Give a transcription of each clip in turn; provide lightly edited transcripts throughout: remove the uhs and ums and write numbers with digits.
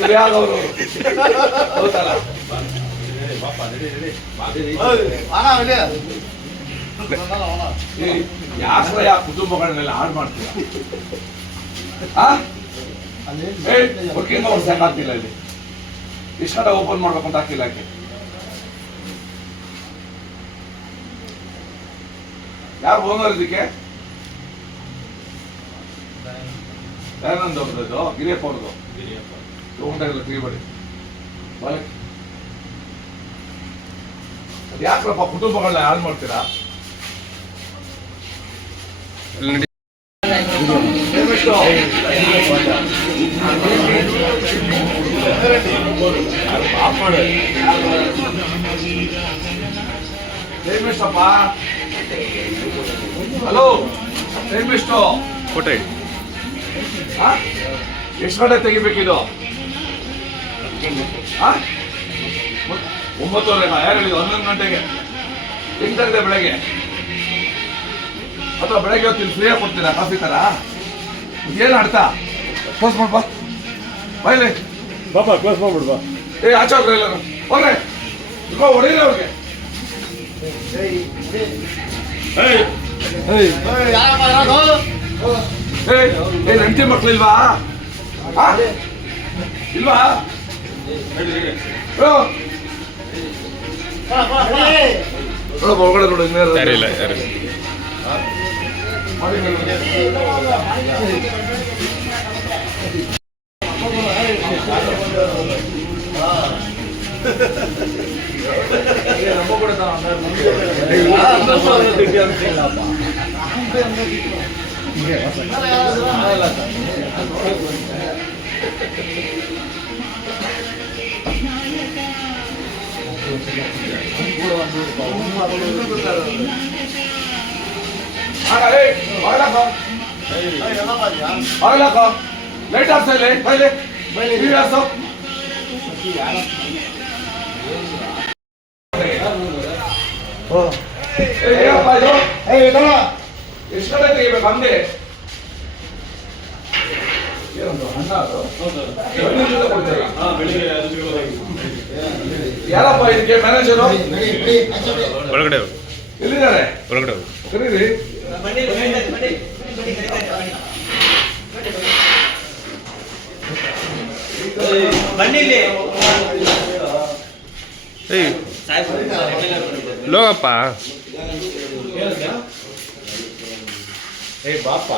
ಸರಿಯಾದವರು ಹೌದಲ್ಲ. ಯಾಕೆ ಕುಟುಂಬಗಳನ್ನೆಲ್ಲ ಹಾಳು ಮಾಡ್ತೀರ? ವರ್ಕಿಂಗ್ ಅವರ್ಸ್ ಯಾಕೆ ಆಗ್ತಿಲ್ಲ ಇಲ್ಲಿ? ಎಷ್ಟು ಕಡೆ ಓಪನ್ ಮಾಡ್ಬೇಕು ಅಂತ ಆಗ್ತಿಲ್ಲ ಯಾಕೆ? ಯಾರು ಓನರ್ ಇದಕ್ಕೆ? ದಯಾನಂದ್ ಅವ್ರದ್ದು, ಗಿರಿಯಪ್ಪ ಅವ್ರದ್ದು ತಗೊಂಡಾಗಲ್ಲ ಕ್ರೀಬಡಿ ಅದು ಯಾಕ್ರಪ್ಪ ಕುಟುಂಬಗಳನ್ನ ಹಾಳು ಮಾಡ್ತೀರಾ? ಟೈಮಿಸ್ಟಪ್ಪ, ಹಲೋ ಟೈಮಿಸ್ಟು ಕೊಟ್ಟೆ ಎಷ್ಟು ಗಂಟೆ ತೆಗಿಬೇಕಿದು? 9:30. ಯಾರು ಹೇಳಿದ್ದು 11 ಗಂಟೆಗೆ? ಹೆಂಗ್ ತೆಗೆದೆ ಬೆಳಗ್ಗೆ? ಅಥವಾ ಬೆಳಗ್ಗೆ ಹೊತ್ತು ಇಲ್ಲಿ ಫ್ರೀಯಾಗಿ ಕೊಡ್ತೀರಾ ಕಾಫಿ ತರ? ಏನು ಅರ್ಥ? ಕ್ಲೋಸ್ ಮಾಡ್ಬಾ ಬಾಯ್ಲಿ ಬಾಬಾ, ಕ್ಲೋಸ್ ಮಾಡ್ಬಿಡ್ಬಾ. ಆಚೆ ಹೋಗ್ರೆ ಎಲ್ಲರೂ ಹೋಗ್ರೆ ಹೊಡೀರಿ ಅವ್ರಿಗೆ. ಏನ್ ಹೆಂಡತಿ ಮಕ್ಳಿಲ್ವಾ? ಇಲ್ವಾ? ಒಳಗಡೆ ನೋಡಿ ಯಾರಿಲ್ಲ ಯಾರಿಲ್ಲ. ಲೈಟ್ ಆಫ್ ಸೈಲೆ ಬೈಲೆ ಏನಪ್ಪ ಇದು? ಎಷ್ಟು ಕಡೆ ತೆಗಿಬೇಕು ಹಂಗೆ? ಏನಂತ ಅಣ್ಣ ಅದು ಯಾರಪ್ಪ ಇದಕ್ಕೆ ಮ್ಯಾನೇಜರು? ಒಳಗಡೆ ಎಲ್ಲಿದ್ದಾರೆ? ಒಳಗಡೆ ಕರೀರಿ. ಲೋಗಪ್ಪ ಬಾಪ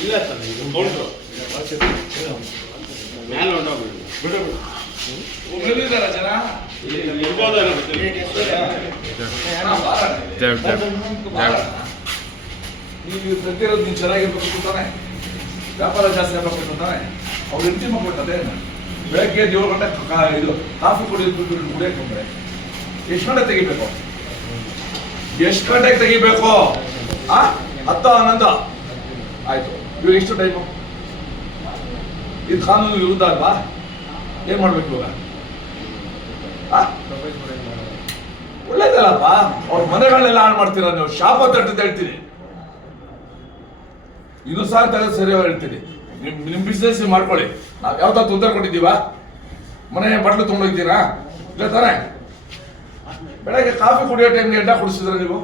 ಇಲ್ಲ ಜನ ನೀವು ತೆಗ್ದಿರೋದು ನೀನು ಚೆನ್ನಾಗಿರ್ಬೇಕು ತಾನೆ, ವ್ಯಾಪಾರ ಜಾಸ್ತಿ ಆಗ್ಬೇಕು ತಾನೆ. ಅವ್ರು ಹೆಂಡತಿ ಮಕ್ಕಳು ಅದೇ ಬೆಳಗ್ಗೆ 7 ಗಂಟೆ ಇದು ಕಾಫಿ ಕುಡಿಯಕ್ಕೆ ಬಂದ್ರೆ ಎಷ್ಟು ಗಂಟೆ ತೆಗಿಬೇಕು? ಎಷ್ಟು ಗಂಟೆಗೆ ತೆಗಿಬೇಕು? 10-11 ಆಯ್ತು. ಇವಾಗ ಎಷ್ಟು ಟೈಮು? ಇದು ಕಾನೂನು ವಿರುದ್ಧ ಅಲ್ವಾ? ಏನ್ ಮಾಡ್ಬೇಕು ಇವಾಗ? ಒಳ್ಳೇದಲ್ಲಪ್ಪ. ಅವ್ರ ಮನೆಗಳನ್ನೆಲ್ಲ ಹಾಳು ಮಾಡ್ತೀರ ನೀವು. ಶಾಪ ತಟ್ಟದ ಹೇಳ್ತೀನಿ. ಇದು ಸಹ ಸರಿಯಾಗಿ ಹೇಳ್ತೀನಿ. ನಿಮ್ ಬಿಸ್ನೆಸ್ ಮಾಡ್ಕೊಳ್ಳಿ. ನಾವ್ ಯಾವ್ದಾರ ತೊಂದರೆ ಕೊಟ್ಟಿದ್ದೀವಾ? ಮನೆ ಬಟ್ಲು ತಗೊಂಡೋಗಿದ್ದೀರಾ? ಇಲ್ಲ ತಾನೆ? ಬೆಳಗ್ಗೆ ಕಾಫಿ ಕುಡಿಯೋ ಟೈಮ್ಗೆ ಎಡ್ಡ ಕುಡಿಸಿದ್ರೆ ನೀವು